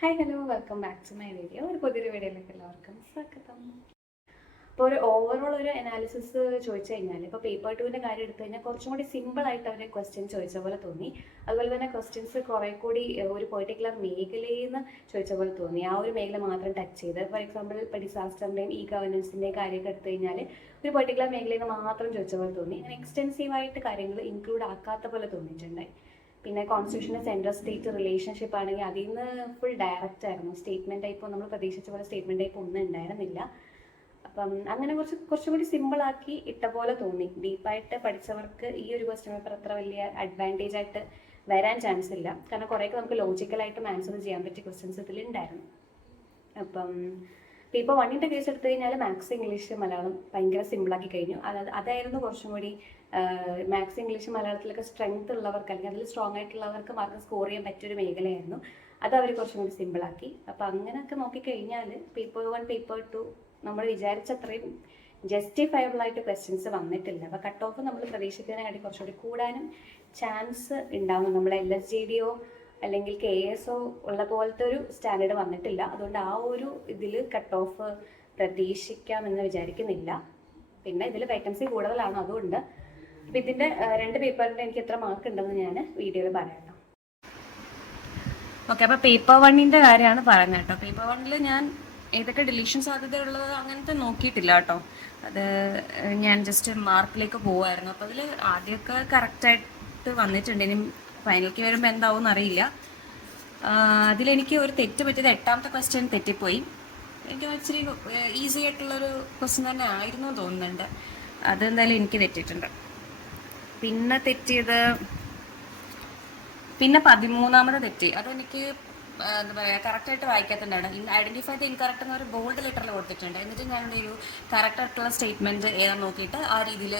Hi hello welcome back to my video. ഒരു പുതിയൊരു വീഡിയോയിലേക്ക് എല്ലാവർക്കും സ്വാഗതം. അപ്പോൾ ഒരു ഓവറോൾ ഒരു അനാലിസിസ് ചോദിച്ചു കഴിഞ്ഞാൽ ഇപ്പോൾ പേപ്പർ ടുവിൻ്റെ കാര്യം എടുത്തു കഴിഞ്ഞാൽ കുറച്ചും കൂടി സിമ്പിളായിട്ട് അവർ ക്വസ്റ്റ്യൻ ചോദിച്ച പോലെ തോന്നി. അതുപോലെ തന്നെ ക്വസ്റ്റ്യൻസ് കുറേ കൂടി ഒരു പെർട്ടിക്കുലർ മേഖലയിൽ നിന്ന് ചോദിച്ച പോലെ തോന്നി. ആ ഒരു മേഖല മാത്രം ടച്ച് ചെയ്ത്, ഫോർ എക്സാമ്പിൾ ഇപ്പോൾ ഡിസാസ്റ്ററിൻ്റെയും ഇ ഗവേണൻസിൻ്റെയും കാര്യമൊക്കെ എടുത്തു കഴിഞ്ഞാൽ ഒരു പെർട്ടിക്കുലർ മേഖലയിൽ നിന്ന് മാത്രം ചോദിച്ച പോലെ തോന്നി. അങ്ങനെ എക്സ്റ്റെൻസീവായിട്ട് കാര്യങ്ങൾ ഇൻക്ലൂഡ് ആക്കാത്ത പോലെ തോന്നിയിട്ടുണ്ടായി. പിന്നെ കോൺസ്റ്റിറ്റ്യൂഷൻ്റെ സെൻട്രൽ സ്റ്റേറ്റ് റിലേഷൻഷിപ്പ് ആണെങ്കിൽ അതിൽ നിന്ന് ഫുൾ ഡയറക്റ്റ് ആയിരുന്നു. സ്റ്റേറ്റ്മെൻറ്റ് ടൈപ്പ് നമ്മൾ പ്രതീക്ഷിച്ച പോലെ സ്റ്റേറ്റ്മെൻറ്റ് ടൈപ്പ് ഒന്നും ഉണ്ടായിരുന്നില്ല. അപ്പം അങ്ങനെ കുറച്ചും കൂടി സിമ്പിളാക്കി ഇട്ട പോലെ തോന്നി. ഡീപ്പായിട്ട് പഠിച്ചവർക്ക് ഈ ഒരു ക്വസ്റ്റ്യൻ പേപ്പർ അത്ര വലിയ അഡ്വാൻറ്റേജ് ആയിട്ട് വരാൻ ചാൻസ് ഇല്ല. കാരണം കുറേയൊക്കെ നമുക്ക് ലോജിക്കലായിട്ടും ആൻസർ ചെയ്യാൻ പറ്റിയ ക്വസ്റ്റ്യൻസ് ഇതിലുണ്ടായിരുന്നു. അപ്പം പേപ്പർ വണ്ണിൻ്റെ കേസ് എടുത്തു കഴിഞ്ഞാൽ മാത്സ് ഇംഗ്ലീഷ് മലയാളം ഭയങ്കര സിമ്പിളാക്കി കഴിഞ്ഞു. അതായിരുന്നു കുറച്ചും കൂടി മാത്സ് ഇംഗ്ലീഷ് മലയാളത്തിലൊക്കെ സ്ട്രെങ്ത് ഉള്ളവർക്ക് അല്ലെങ്കിൽ അതിൽ സ്ട്രോങ് ആയിട്ടുള്ളവർക്ക് മാർക്ക് സ്കോർ ചെയ്യാൻ പറ്റിയൊരു മേഖലയായിരുന്നു. അത് അവർ കുറച്ചും കൂടി സിമ്പിളാക്കി. അപ്പോൾ അങ്ങനെയൊക്കെ നോക്കിക്കഴിഞ്ഞാൽ പേപ്പർ വൺ പേപ്പർ ടു നമ്മൾ വിചാരിച്ചത്രയും ജസ്റ്റിഫയബിൾ ആയിട്ട് ക്വസ്റ്റ്യൻസ് വന്നിട്ടില്ല. അപ്പോൾ കട്ട് ഓഫ് നമ്മൾ പ്രതീക്ഷിക്കുന്നതിനായിട്ട് കുറച്ചുകൂടി കൂടാനും ചാൻസ് ഉണ്ടാവും. നമ്മൾ LSJDയോ അല്ലെങ്കിൽ KSO ഉള്ള പോലത്തെ ഒരു സ്റ്റാൻഡേർഡ് വന്നിട്ടില്ല. അതുകൊണ്ട് ആ ഒരു ഇതിൽ കട്ട് ഓഫ് പ്രതീക്ഷിക്കാമെന്ന് വിചാരിക്കുന്നില്ല. പിന്നെ ഇതിൽ വേക്കൻസി കൂടുതലാണ്, അതുകൊണ്ട് അപ്പം ഇതിൻ്റെ രണ്ട് പേപ്പറിൻ്റെ എനിക്ക് എത്ര മാർക്ക് ഉണ്ടെന്ന് ഞാൻ വീഡിയോയിൽ പറയാം. ഓക്കെ, അപ്പോൾ പേപ്പർ വണ്ണിൻ്റെ കാര്യമാണ് പറയുന്നത് കേട്ടോ. പേപ്പർ വണ്ണിൽ ഞാൻ ഏതൊക്കെ ഡിലീഷൻ സാധ്യതയുള്ളത് അങ്ങനത്തെ നോക്കിയിട്ടില്ല കേട്ടോ. അത് ഞാൻ ജസ്റ്റ് മാർക്കിലേക്ക് പോവായിരുന്നു. അപ്പോൾ അതിൽ ആദ്യമൊക്കെ കറക്റ്റായിട്ട് വന്നിട്ടുണ്ട്. ഇനി ഫൈനലിലേക്ക് വരുമ്പോൾ എന്താവും എന്നറിയില്ല. അതിലെനിക്ക് ഒരു തെറ്റ് പറ്റിയത് 8ാമത്തെ ക്വസ്റ്റ്യൻ തെറ്റിപ്പോയി. എനിക്ക് ഇച്ചിരി ഈസി ആയിട്ടുള്ളൊരു ക്വസ്റ്റ്യൻ തന്നെ ആയിരുന്നു തോന്നുന്നുണ്ട്. അതെന്തായാലും എനിക്ക് തെറ്റിയിട്ടുണ്ട്. പിന്നെ തെറ്റിയത് 13ാമത് തെറ്റി. അതെനിക്ക് എന്താ പറയുക, കറക്റ്റായിട്ട് വായിക്കാത്തതുകൊണ്ടാണ്. ഐഡൻറ്റിഫൈ ദ ഇൻകറക്റ്റ് എന്നൊരു ബോൾഡ് ലെറ്ററിൽ കൊടുത്തിട്ടുണ്ട്. എന്നിട്ട് ഞാനൊരു ഒരു കറക്റ്റായിട്ടുള്ള സ്റ്റേറ്റ്മെൻറ്റ് ഏതാ നോക്കിയിട്ട് ആ രീതിയിൽ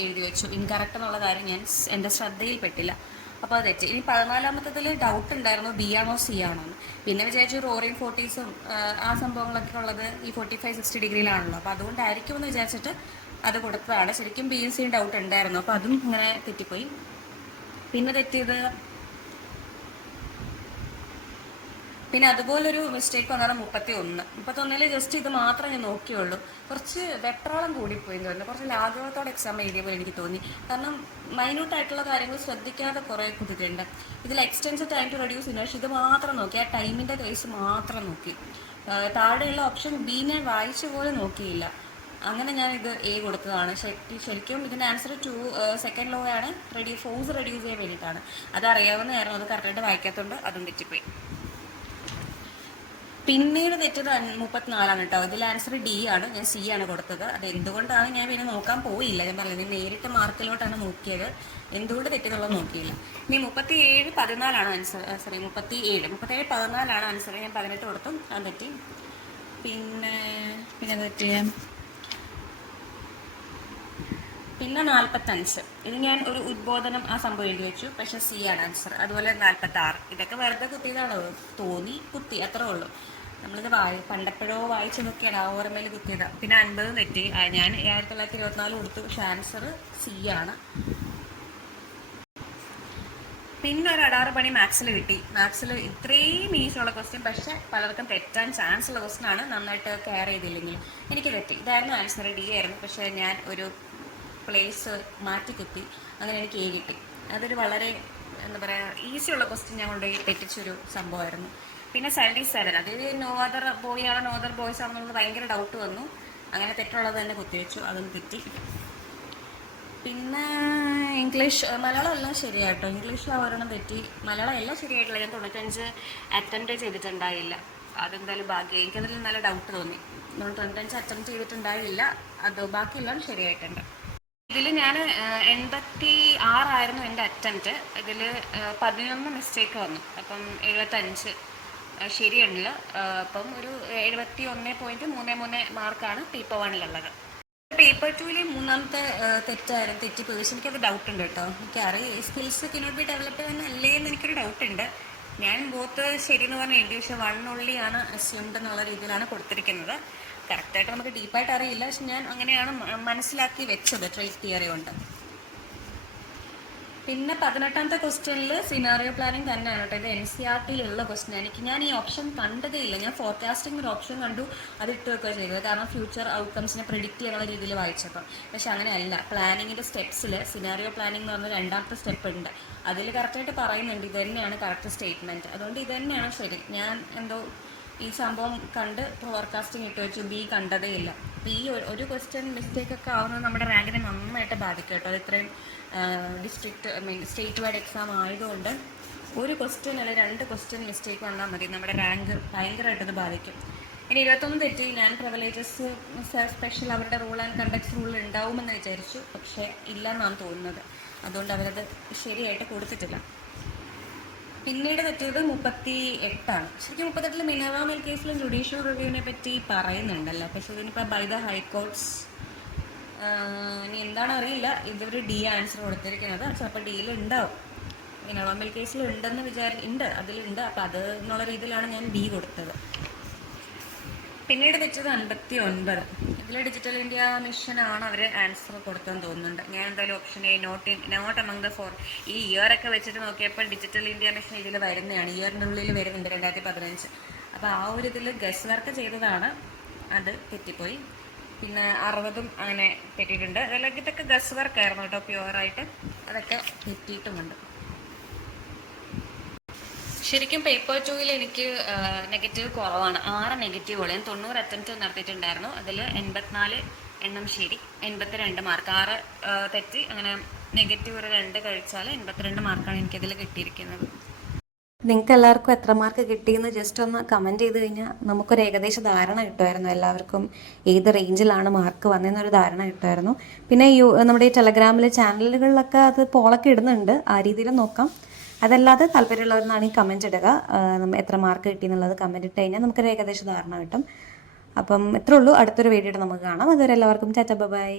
എഴുതി വെച്ചു. ഇൻകറക്റ്റ് എന്നുള്ള കാര്യം ഞാൻ എൻ്റെ ശ്രദ്ധയിൽപ്പെട്ടില്ല. അപ്പോൾ അത് തെറ്റി. ഇനി 14ാമത്തതിൽ ഡൗട്ട് ഉണ്ടായിരുന്നു B ആണോ C ആണോ എന്ന്. പിന്നെ വിചാരിച്ചു റോറിങ് 40s ആ സംഭവങ്ങളൊക്കെ ഉള്ളത് ഈ 45-60 ഡിഗ്രിയിലാണല്ലോ, അപ്പോൾ അതുകൊണ്ടായിരിക്കും എന്ന് വിചാരിച്ചിട്ട് അത് കൊടുത്തതാണ്. ശരിക്കും B യും C യും ഡൗട്ട് ഉണ്ടായിരുന്നു. അപ്പോൾ അതും ഇങ്ങനെ തെറ്റിപ്പോയി. പിന്നെ തെറ്റിയത് പിന്നെ അതുപോലൊരു മിസ്റ്റേക്ക് വന്നത് 31 ജസ്റ്റ് ഇത് മാത്രമേ ഞാൻ നോക്കിയുള്ളൂ. കുറച്ച് വെപ്രാളം കൂടിപ്പോയി എന്ന് തോന്നുന്നു. കുറച്ച് ലാഘവത്തോടെ എക്സാം എഴുതിയ പോലെ എനിക്ക് തോന്നി. കാരണം മൈന്യൂട്ടായിട്ടുള്ള കാര്യങ്ങൾ ശ്രദ്ധിക്കാതെ കുറേ കുതിട്ടുണ്ട്. ഇതിൽ extends time to reduce inertia ഇത് മാത്രം നോക്കി, ആ ടൈമിൻ്റെ കേസ് മാത്രം നോക്കി. താഴെയുള്ള ഓപ്ഷൻ B ഞാൻ വായിച്ചു പോലും നോക്കിയില്ല. അങ്ങനെ ഞാൻ ഇത് A കൊടുത്തതാണ്. ശരിക്കും ഇതിൻ്റെ ആൻസർ 2 സെക്കൻഡ് ലോ ആണ്. ഫോഴ്സ് റെഡ്യൂസ് ചെയ്യാൻ വേണ്ടിയിട്ടാണ്. അതറിയാവുന്നതായിരുന്നു. അത് കറക്റ്റായിട്ട് വായിക്കാത്തതുകൊണ്ട് അതും തെറ്റിപ്പോയി. പിന്നീട് തെറ്റത് 34 കേട്ടോ. ഇതിൽ ആൻസർ D ആണ്. ഞാൻ C ആണ് കൊടുത്തത്. അത് എന്തുകൊണ്ടാണ് ഞാൻ പിന്നെ നോക്കാൻ പോയില്ല. ഞാൻ പറഞ്ഞത് നേരിട്ട് മാർക്കിലോട്ടാണ് നോക്കിയത്. എന്തുകൊണ്ട് തെറ്റെന്നുള്ളത് നോക്കിയില്ല. ഇനി 37-14 ആൻസർ. 37-14 ആൻസർ. ഞാൻ 18 കൊടുത്തു, അത് തെറ്റി. പിന്നെ തെറ്റിയ 45. ഇത് ഞാൻ ഒരു ഉദ്ബോധനം ആ സംഭവം എഴുതി വെച്ചു, പക്ഷേ C ആണ് ആൻസർ. അതുപോലെ 46. ഇതൊക്കെ വെറുതെ കുത്തിയതാണോ തോന്നി, കുത്തി, അത്രേ ഉള്ളൂ. നമ്മളിത് പണ്ടെപ്പോഴോ വായിച്ചു നോക്കിയാണ്, ആ ഓർമ്മയിൽ കുത്തിയതാണ്. പിന്നെ 50 തെറ്റി. ഞാൻ 1924 കൊടുത്തു, പക്ഷെ ആൻസർ C ആണ്. പിന്നെ ഒരു 16 പണി മാത്സിൽ കിട്ടി. മാത്സിൽ ഇത്രയും ഈസിയുള്ള ക്വസ്റ്റ്യൻ, പക്ഷെ പലർക്കും തെറ്റാൻ ചാൻസ് ഉള്ള ക്വസ്റ്റ്യൻ ആണ്. നന്നായിട്ട് കെയർ ചെയ്തില്ലെങ്കിൽ എനിക്ക് തെറ്റി. ഇതായിരുന്നു ആൻസർ, D ആയിരുന്നു. പക്ഷേ ഞാൻ ഒരു പ്ലേസ് മാറ്റി കുത്തി, അങ്ങനെ എനിക്ക് A കിട്ടി. അതൊരു വളരെ എന്താ പറയുക ഈസിയുള്ള ക്വസ്റ്റ്യൻ ഞാൻ കൊണ്ടുപോയി തെറ്റിച്ചൊരു സംഭവമായിരുന്നു. പിന്നെ 77, അത് നോ അതർ ബോയ് ആണോ നോ അതർ ബോയ്സ് ആണെന്നുള്ളത് ഭയങ്കര ഡൗട്ട് വന്നു. അങ്ങനെ തെറ്റുള്ളത് തന്നെ കുത്തിവെച്ചു, അതും തെറ്റി. പിന്നെ ഇംഗ്ലീഷ് മലയാളം എല്ലാം ശരിയായിട്ടോ. ഇംഗ്ലീഷിൽ ഒരെണ്ണം തെറ്റി. മലയാളം എല്ലാം ശരിയായിട്ടില്ല. ഞാൻ 95 അറ്റംപ്റ്റ് ചെയ്തിട്ടുണ്ടായില്ല. അതെന്തായാലും ഭാഗ്യം. എനിക്കതിൽ നല്ല ഡൗട്ട് തോന്നി. 95 അറ്റംപ്റ്റ് ചെയ്തിട്ടുണ്ടായില്ല. അത് ബാക്കിയെല്ലാം ശരിയായിട്ടുണ്ട്. ഇതിൽ ഞാൻ 86 ആയിരുന്നു എൻ്റെ അറ്റംപ്റ്റ്. ഇതിൽ 11 മിസ്റ്റേക്ക് വന്നു. അപ്പം 75 ശരിയുണ്ട്. അപ്പം ഒരു 71.33 മാർക്കാണ് പേപ്പർ വണ്ണിലുള്ളത്. പേപ്പർ ടൂവിൽ 3ാമത്തെ തെറ്റിപ്പോയി. പക്ഷെ എനിക്കത് ഡൗട്ട് ഉണ്ട് കേട്ടോ. എനിക്കറിയാം സ്കിൽസ് കനോട്ട് ബി ഡെവലപ്പ് അല്ലേ എന്ന് എനിക്കൊരു ഡൗട്ടുണ്ട്. ഞാൻ ബോത്ത് ശരിയെന്ന് പറഞ്ഞാൽ എഴുതി, പക്ഷെ 1 only അസ്യൂംഡ് എന്നുള്ള രീതിയിലാണ് കൊടുത്തിരിക്കുന്നത്. കറക്റ്റായിട്ട് നമുക്ക് ഡീപ്പായിട്ട് അറിയില്ല, പക്ഷെ ഞാൻ അങ്ങനെയാണ് മനസ്സിലാക്കി വെച്ചത് ട്രേസ് തിയറി കൊണ്ട്. പിന്നെ 18ാമത്തെ ക്വസ്റ്റ്യനിൽ സിനാറിയോ പ്ലാനിങ് തന്നെയാണ് കേട്ടോ. ഇത് NCERT-യിലുള്ള ക്വസ്റ്റ്യൻ. ഞാൻ ഈ ഓപ്ഷൻ കണ്ടതേ ഇല്ല. ഞാൻ ഫോർകാസ്റ്റിംഗ് ഒരു ഓപ്ഷൻ കണ്ടു, അത് ഇട്ട് വെക്കുക ചെയ്തത്. കാരണം ഫ്യൂച്ചർ ഔട്ട്കംസിനെ പ്രിഡിക്റ്റ് ചെയ്യാനുള്ള രീതിയിൽ വായിച്ചപ്പോൾ. പക്ഷെ അങ്ങനെയല്ല. പ്ലാനിങ്ങിൻ്റെ സ്റ്റെപ്സിൽ സിനാറിയോ പ്ലാനിങ് എന്ന് പറഞ്ഞ 2ാമത്തെ സ്റ്റെപ്പ് ഉണ്ട്. അതിൽ കറക്റ്റായിട്ട് പറയുന്നുണ്ട് ഇത് തന്നെയാണ് കറക്റ്റ് സ്റ്റേറ്റ്മെൻറ്റ്. അതുകൊണ്ട് ഇത് തന്നെയാണ് ശരി. ഞാൻ എന്തോ ഈ സംഭവം കണ്ട് ഫോർകാസ്റ്റിംഗ് ഇട്ട് വെച്ചു, ബി കണ്ടതേ ഇല്ല. അപ്പോൾ ഈ ഒരു ക്വസ്റ്റ്യൻ മിസ്റ്റേക്കൊക്കെ ആവുന്നത് നമ്മുടെ റാങ്കിനെ നന്നായിട്ട് ബാധിക്കും കേട്ടോ. അത് ഇത്രയും സ്റ്റേറ്റ് വൈഡ് എക്സാം ആയതുകൊണ്ട് ഒരു ക്വസ്റ്റ്യൻ അല്ലെങ്കിൽ 2 ക്വസ്റ്റ്യൻ മിസ്റ്റേക്ക് വന്നാൽ മതി, നമ്മുടെ റാങ്ക് ഭയങ്കരമായിട്ടത് ബാധിക്കും. ഇനി 21 തെറ്റി ഞാൻ പ്രിവിലേജസ് സ്പെഷ്യൽ അവരുടെ റൂൾ ആൻഡ് കണ്ടക്ട്സ് റൂൾ ഉണ്ടാവുമെന്ന് വിചാരിച്ചു. പക്ഷേ ഇല്ലെന്നാണ് തോന്നുന്നത്. അതുകൊണ്ട് അവരത് ശരിയായിട്ട് കൊടുത്തിട്ടില്ല. പിന്നീട് തെറ്റിയത് 38ആണ്. ശരിക്കും 38-ൽ മിനർവ മിൽ കേസിലും ജുഡീഷ്യൽ റിവ്യൂവിനെ പറ്റി പറയുന്നുണ്ടല്ലോ. പക്ഷേ ഇതിനിപ്പോൾ ബൈ ദ ഹൈക്കോർട്ട്സ് ഇനി എന്താണ് അറിയില്ല. ഇതൊരു ഡി ആൻസർ കൊടുത്തിരിക്കുന്നത്. ചിലപ്പോൾ ഡിയിൽ ഉണ്ടാവും. മിനർവ മിൽ കേസിൽ ഉണ്ടെന്ന് ഉണ്ട്, അതിലുണ്ട്. അപ്പോൾ അത് എന്നുള്ള രീതിയിലാണ് ഞാൻ ബി കൊടുത്തത്. പിന്നീട് തെറ്റത് 59. ഇതിൽ ഡിജിറ്റൽ ഇന്ത്യ മിഷനാണ് അവർ ആൻസർ കൊടുത്തതെന്ന് തോന്നുന്നുണ്ട്. ഞാൻ എന്തായാലും option A, not among the 4. ഈ ഇയറൊക്കെ വെച്ചിട്ട് നോക്കിയപ്പോൾ ഡിജിറ്റൽ ഇന്ത്യ മിഷൻ ഇതിൽ വരുന്നതാണ്, ഇയറിൻ്റെ ഉള്ളിൽ വരുന്നുണ്ട് 2015. അപ്പോൾ ആ ഒരു ഇതിൽ ഗസ് വർക്ക് ചെയ്തതാണ്, അത് തെറ്റിപ്പോയി. പിന്നെ 60ഉം അങ്ങനെ തെറ്റിയിട്ടുണ്ട്. അതല്ലെങ്കിൽ ഇതൊക്കെ ഗസ് വർക്കായിരുന്നു കേട്ടോ, പ്യുവറായിട്ട്. അതൊക്കെ തെറ്റിയിട്ടുമുണ്ട്. ശരിക്കും പേപ്പർ 2-ൽ എനിക്ക് നെഗറ്റീവ് കുറവാണ്. 6 നെഗറ്റീവുകൾ. ഞാൻ 90 അറ്റംപ്റ്റ് നടത്തിയിട്ടുണ്ടായിരുന്നു. അതിൽ 84 എണ്ണം ശരി, 82 മാർക്ക്. 6 തെറ്റി, അങ്ങനെ നെഗറ്റീവ് ഒരു 2 കഴിച്ചാൽ 82 മാർക്കാണ് എനിക്കതിൽ കിട്ടിയിരിക്കുന്നത്. നിങ്ങൾക്ക് എല്ലാവർക്കും എത്ര മാർക്ക് കിട്ടിയെന്ന് ജസ്റ്റ് ഒന്ന് കമൻറ്റ് ചെയ്ത് കഴിഞ്ഞാൽ നമുക്കൊരു ഏകദേശ ധാരണ കിട്ടുമായിരുന്നു. എല്ലാവർക്കും ഏത് റേഞ്ചിലാണ് മാർക്ക് വന്നതെന്നൊരു ധാരണ കിട്ടുമായിരുന്നു. പിന്നെ നമ്മുടെ ഈ ടെലഗ്രാമിലെ ചാനലുകളിലൊക്കെ അത് പോളൊക്കെ ഇടുന്നുണ്ട്, ആ രീതിയിൽ നോക്കാം. അതല്ലാതെ താല്പര്യമുള്ളവരെന്നാണ് ഈ കമൻറ്റ് ഇടുക. എത്ര മാർക്ക് കിട്ടി എന്നുള്ളത് കമൻറ്റ് ഇട്ട് കഴിഞ്ഞാൽ നമുക്കൊരു ഏകദേശ ധാരണ കിട്ടും. അപ്പം ഇത്രേ ഉള്ളൂ. അടുത്തൊരു വീഡിയോയുടെ നമുക്ക് കാണാം. അതുവരെ എല്ലാവർക്കും ടാറ്റ ബൈ.